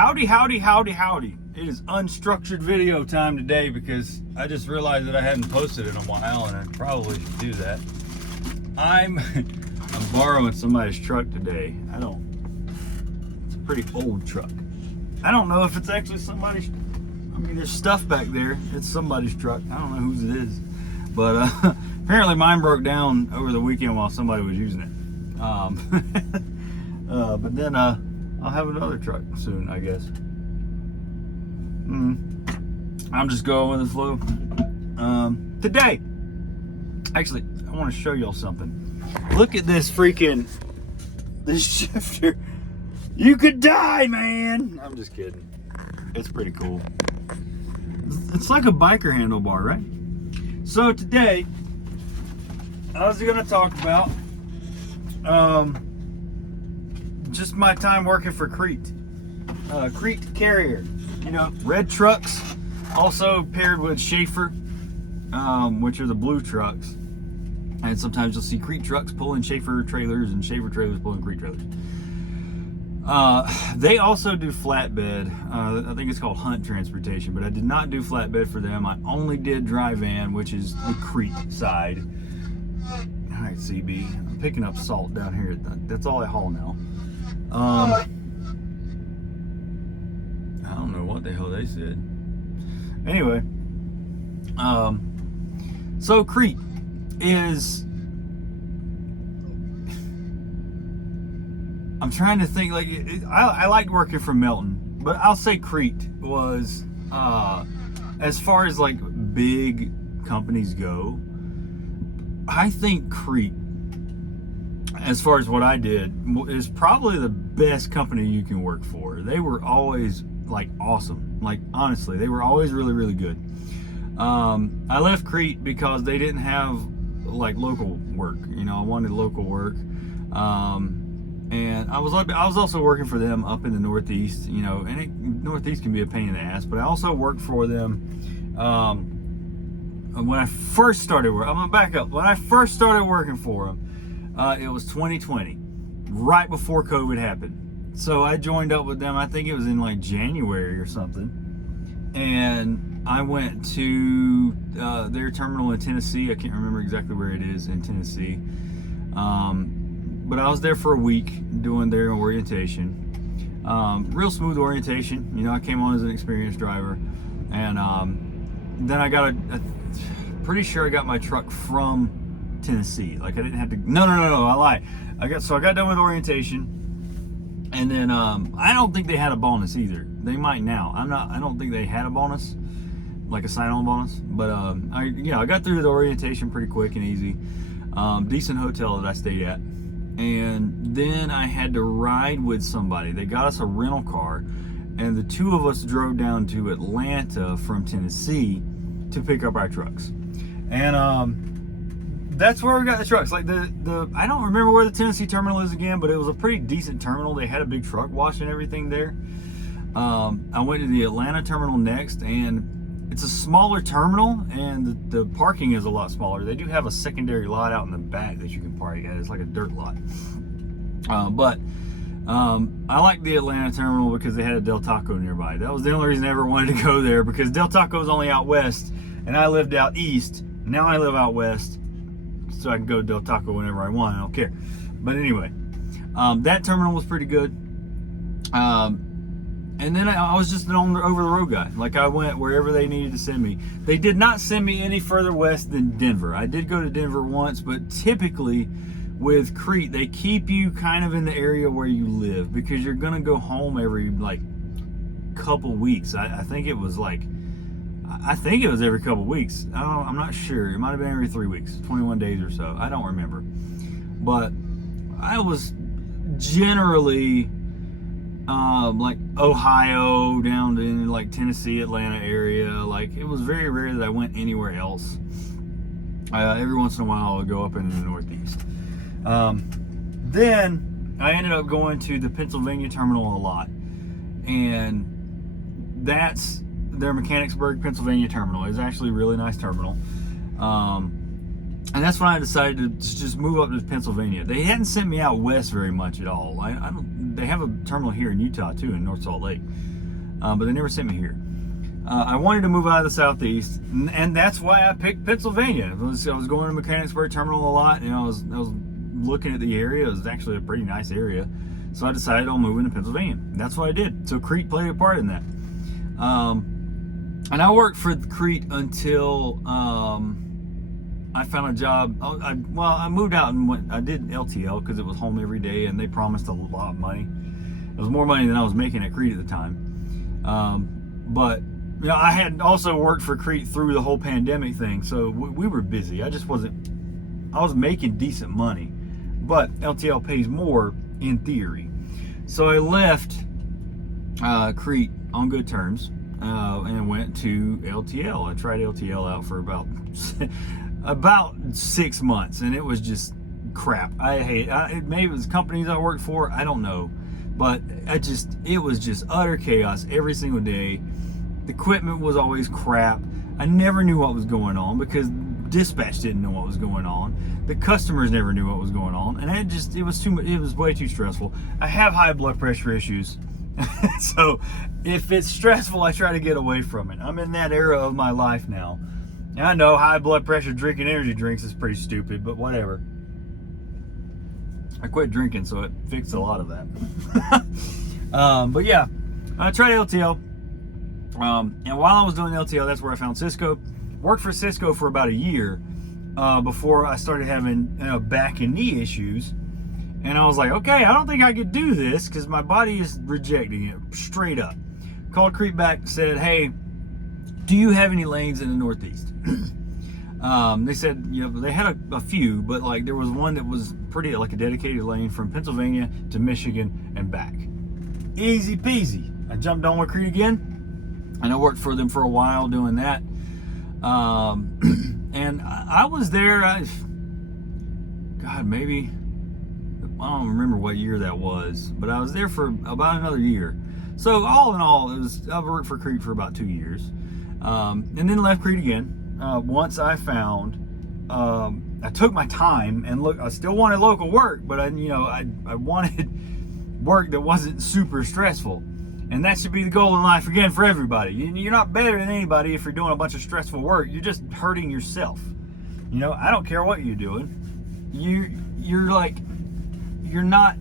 Howdy, howdy, howdy, howdy. It is unstructured video time today because I just realized that I hadn't posted in a while and I probably should do that. I'm borrowing somebody's truck today. It's a pretty old truck. I don't know if it's actually somebody's, there's stuff back there. It's somebody's truck. I don't know whose it is. But apparently mine broke down over the weekend while somebody was using it. But then I'll have another truck soon, I guess. I'm just going with the flow. Today, actually, I want to show y'all something. Look at this this shifter. You could die, man. I'm just kidding. It's pretty cool. It's like a biker handlebar, right? So today, I was going to talk about just my time working for Crete Carrier. You know, red trucks, also paired with Schaefer, which are the blue trucks. And sometimes you'll see Crete trucks pulling Schaefer trailers and Schaefer trailers pulling Crete trailers. They also do flatbed. I think it's called Hunt Transportation, but I did not do flatbed for them. I only did dry van, which is the Crete side. All right, CB, I'm picking up salt down here. That's all I haul now. I don't know what the hell they said. Anyway, so Crete is, I'm trying to think, like, I liked working for Melton, but I'll say Crete was, as far as like big companies go, I think Crete, as far as what I did, is probably the best company you can work for. They were always like awesome. Like, honestly, they were always really, really good. I left Crete because they didn't have like local work. You know, I wanted local work. And I was also working for them up in the Northeast, you know, and Northeast can be a pain in the ass, but I also worked for them when I first started working. I'm gonna back up. When I first started working for them, it was 2020, right before COVID happened. So I joined up with them, I think it was in like January or something. And I went to their terminal in Tennessee. I can't remember exactly where it is in Tennessee. But I was there for a week doing their orientation. Real smooth orientation. You know, I came on as an experienced driver. And then I got pretty sure I got my truck from Tennessee. Like, I didn't have to, no, I lied. I got done with orientation. And then I don't think they had a bonus either. They might now. I don't think they had a bonus, like a sign-on bonus. But I got through the orientation pretty quick and easy. Decent hotel that I stayed at. And then I had to ride with somebody. They got us a rental car, and the two of us drove down to Atlanta from Tennessee to pick up our trucks. And that's where we got the trucks. Like I don't remember where the Tennessee terminal is again, but it was a pretty decent terminal. They had a big truck wash and everything there. I went to the Atlanta terminal next, and it's a smaller terminal, and the parking is a lot smaller. They do have a secondary lot out in the back that you can park at. It's like a dirt lot. But I like the Atlanta terminal because they had a Del Taco nearby. That was the only reason I ever wanted to go there, because Del Taco was only out west, and I lived out east. Now I live out west, so I can go to Del Taco whenever I want. I don't care. But anyway, that terminal was pretty good. And then I was just an over-the-road guy. Like, I went wherever they needed to send me. They did not send me any further west than Denver. I did go to Denver once, but typically with Crete, they keep you kind of in the area where you live, because you're going to go home every, like, couple weeks. I think it was every couple weeks. I'm not sure. It might have been every 3 weeks, 21 days or so. I don't remember. But I was generally like Ohio down to like Tennessee, Atlanta area. Like, it was very rare that I went anywhere else. Every once in a while I would go up into the Northeast. Then I ended up going to the Pennsylvania terminal a lot, and that's their Mechanicsburg, Pennsylvania terminal. It's actually a really nice terminal. And that's when I decided to just move up to Pennsylvania. They hadn't sent me out west very much at all. they have a terminal here in Utah too, in North Salt Lake, but they never sent me here. I wanted to move out of the Southeast, and that's why I picked Pennsylvania. I was going to Mechanicsburg Terminal a lot, and I was looking at the area. It was actually a pretty nice area, so I decided on moving to Pennsylvania. That's what I did. So Crete played a part in that. And I worked for Crete until I found a job. I moved out and I did LTL because it was home every day, and they promised a lot of money. It was more money than I was making at Crete at the time. But I had also worked for Crete through the whole pandemic thing, so we were busy. I was making decent money, but LTL pays more in theory. So I left Crete on good terms and went to LTL. I tried LTL out for about 6 months, and it was just crap. Maybe it was companies I worked for, I don't know, but it was just utter chaos every single day. The equipment was always crap. I never knew what was going on because dispatch didn't know what was going on. The customers never knew what was going on, and it was too much. It was way too stressful. I have high blood pressure issues, so if it's stressful, I try to get away from it. I'm in that era of my life now. And I know high blood pressure drinking energy drinks is pretty stupid, but whatever. I quit drinking, so it fixed a lot of that. But yeah, I tried LTL. And while I was doing LTL, that's where I found Cisco. Worked for Cisco for about a year before I started having back and knee issues. And I was like, okay, I don't think I could do this because my body is rejecting it straight up. Called Crete back, said, hey, do you have any lanes in the Northeast? They said, they had a few, but like there was one that was pretty like a dedicated lane from Pennsylvania to Michigan and back. Easy peasy. I jumped on with Crete again. And I worked for them for a while doing that. And I was there, maybe, I don't remember what year that was, but I was there for about another year. So all in all, I worked for Crete for about 2 years. And then left Crete again. Once I found, I took my time and I still wanted local work, but I wanted work that wasn't super stressful. And that should be the goal in life again for everybody. You're not better than anybody if you're doing a bunch of stressful work. You're just hurting yourself. I don't care what you're doing. You're not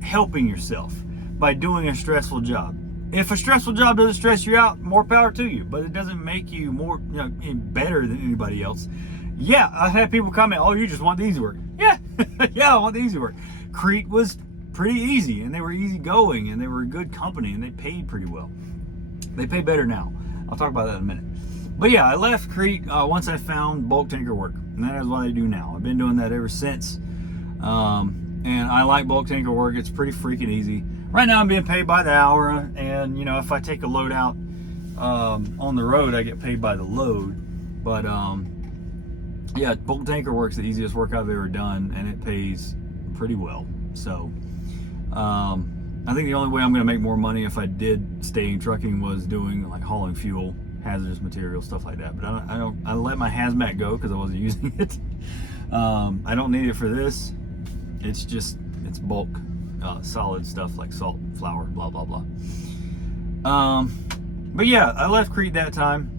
helping yourself by doing a stressful job. If a stressful job doesn't stress you out, more power to you. But it doesn't make you more better than anybody else. Yeah, I've had people comment, "Oh, you just want the easy work." Yeah, yeah, I want the easy work. Crete was pretty easy, and they were easy going, and they were a good company, and they paid pretty well. They pay better now. I'll talk about that in a minute. But yeah, I left Crete once I found bulk tanker work, and that is what I do now. I've been doing that ever since, and I like bulk tanker work. It's pretty freaking easy. Right now I'm being paid by the hour, and if I take a load out on the road, I get paid by the load. But yeah, bulk tanker work's the easiest work I've ever done, and it pays pretty well. So I think the only way I'm going to make more money if I did stay in trucking was doing like hauling fuel, hazardous material, stuff like that. But I let my hazmat go because I wasn't using it. I don't need it for this. It's bulk, solid stuff like salt, flour, blah blah blah. But yeah, I left Crete that time,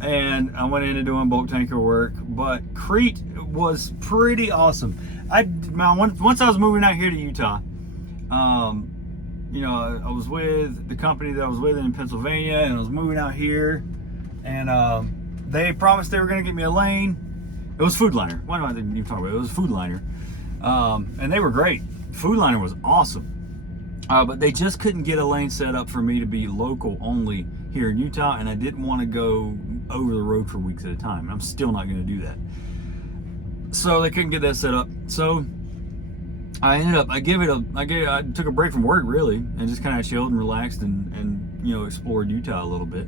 and I went into doing bulk tanker work. But Crete was pretty awesome. Once I was moving out here to Utah, I was with the company that I was with in Pennsylvania, and I was moving out here, and they promised they were going to get me a lane. It was Food Liner. What am I even talking about? It was Food Liner, and they were great. Food Liner was awesome, but they just couldn't get a lane set up for me to be local only here in Utah, and I didn't want to go over the road for weeks at a time. And I'm still not going to do that. So they couldn't get that set up. So I ended up, I took a break from work really, and just kind of chilled and relaxed and explored Utah a little bit.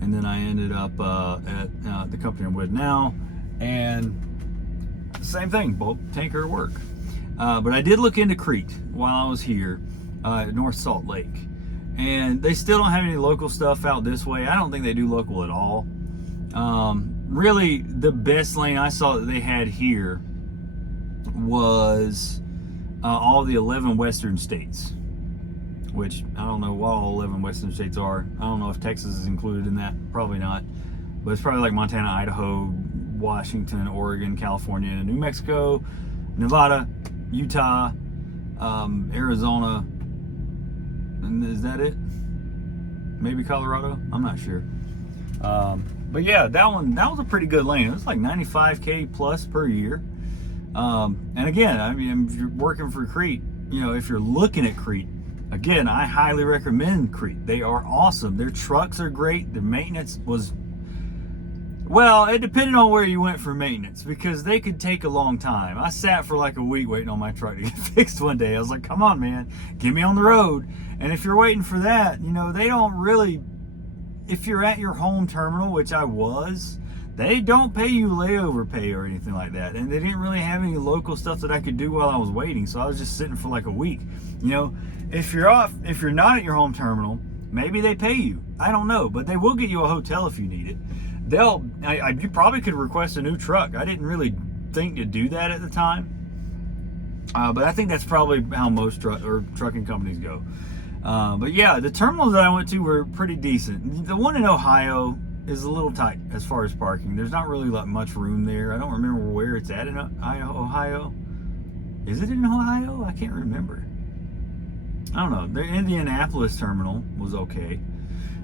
And then I ended up at the company I'm with now, and same thing, bulk tanker work. But I did look into Crete while I was here at North Salt Lake, and they still don't have any local stuff out this way. I don't think they do local at all. Really, the best lane I saw that they had here was all the 11 western states, which I don't know what all 11 western states are. I don't know if Texas is included in that. Probably not. But it's probably like Montana, Idaho, Washington, Oregon, California, New Mexico, Nevada, Utah, Arizona, and is that it? Maybe Colorado? I'm not sure. But yeah, that was a pretty good lane. It was like 95K plus per year. And again, I mean, if you're working for Crete, you know, if you're looking at Crete, again, I highly recommend Crete. They are awesome. Their trucks are great. Their maintenance was, well, it depended on where you went for maintenance, because they could take a long time. I sat for like a week waiting on my truck to get fixed one day. I was like, come on, man, get me on the road. And if you're waiting for that, you know, they don't really, if you're at your home terminal, which I was, they don't pay you layover pay or anything like that. And they didn't really have any local stuff that I could do while I was waiting. So I was just sitting for like a week. You know, if you're not at your home terminal, maybe they pay you. I don't know, but they will get you a hotel if you need it. You probably could request a new truck. I didn't really think to do that at the time. But I think that's probably how most trucking companies go. But yeah, the terminals that I went to were pretty decent. The one in Ohio is a little tight as far as parking. There's not really much room there. I don't remember where it's at in Ohio. Is it in Ohio? I can't remember. I don't know. The Indianapolis terminal was okay.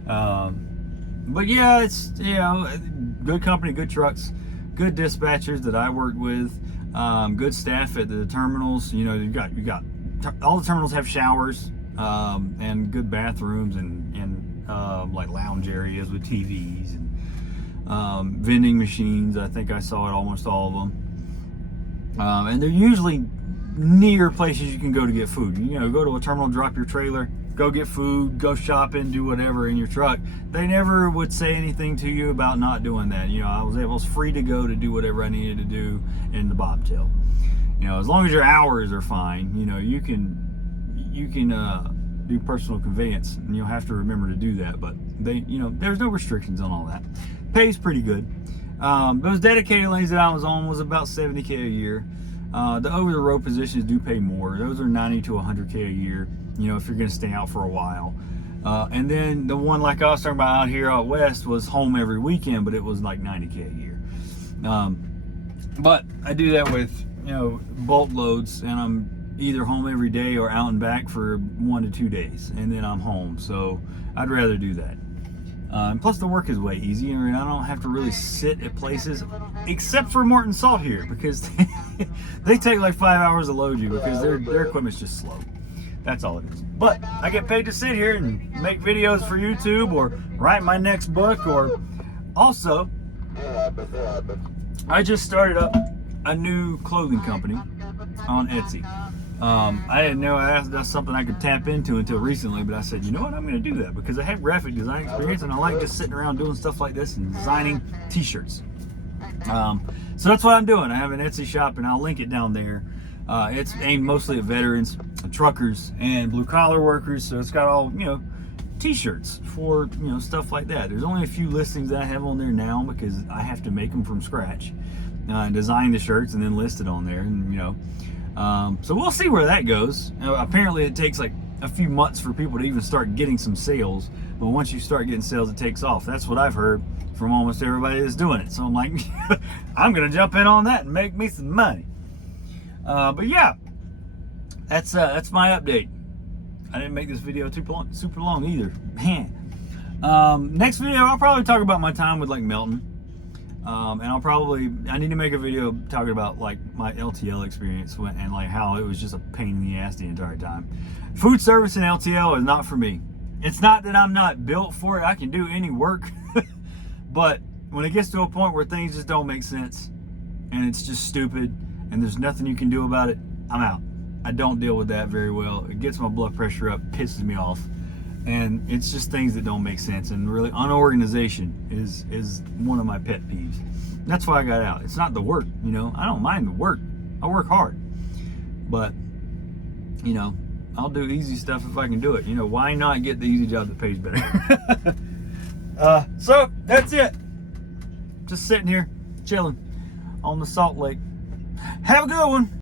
But yeah, it's, you know, good company, good trucks, good dispatchers that I worked with, good staff at the terminals. You know, you got all the terminals have showers, and good bathrooms and like lounge areas with TVs and vending machines. I think I saw at almost all of them. And they're usually near places you can go to get food. You know, go to a terminal, drop your trailer, go get food, go shopping, do whatever in your truck. They never would say anything to you about not doing that. You know, I was free to go to do whatever I needed to do in the bobtail. You know, as long as your hours are fine, you know, you can do personal conveyance, and you'll have to remember to do that. But you know, there's no restrictions on all that. Pays pretty good. Those dedicated lanes that I was on was about 70K a year. The over the road positions do pay more. Those are 90 to 100K a year, you know, if you're going to stay out for a while. And then the one like I was talking about out here out west was home every weekend, but it was like 90K a year. But I do that with, you know, bulk loads, and I'm either home every day or out and back for 1 to 2 days, and then I'm home. So I'd rather do that. And plus the work is way easier, and I don't have to really sit at places, except for Morton Salt here, because they take like 5 hours to load you because their equipment's just slow. That's all it is. But I get paid to sit here and make videos for YouTube or write my next book. Or also, I just started up a new clothing company on Etsy. I didn't know that's something I could tap into until recently, but I said, you know what, I'm going to do that because I have graphic design experience and I like just sitting around doing stuff like this and designing t-shirts. So that's what I'm doing. I have an Etsy shop, and I'll link it down there. It's aimed mostly at veterans, truckers, and blue collar workers. So it's got all, you know, t-shirts for, you know, stuff like that. There's only a few listings that I have on there now because I have to make them from scratch, design the shirts and then list it on there, and you know. So we'll see where that goes. Apparently it takes like a few months for people to even start getting some sales, but once you start getting sales, it takes off. That's what I've heard from almost everybody that's doing it. So I'm like, I'm gonna jump in on that and make me some money. But yeah, that's my update. I didn't make this video super long either. Man. Next video I'll probably talk about my time with like Melton. And I need to make a video talking about like my LTL experience and like how it was just a pain in the ass the entire time. Food service and LTL is not for me. It's not that I'm not built for it. I can do any work, but when it gets to a point where things just don't make sense and it's just stupid and there's nothing you can do about it, I'm out. I don't deal with that very well. It gets my blood pressure up, pisses me off. And it's just things that don't make sense, and really unorganization is one of my pet peeves. That's why I got out. It's not the work, you know. I don't mind the work. I work hard, but you know, I'll do easy stuff if I can do it. You know, why not get the easy job that pays better? So that's it. Just sitting here chilling on the Salt Lake. Have a good one.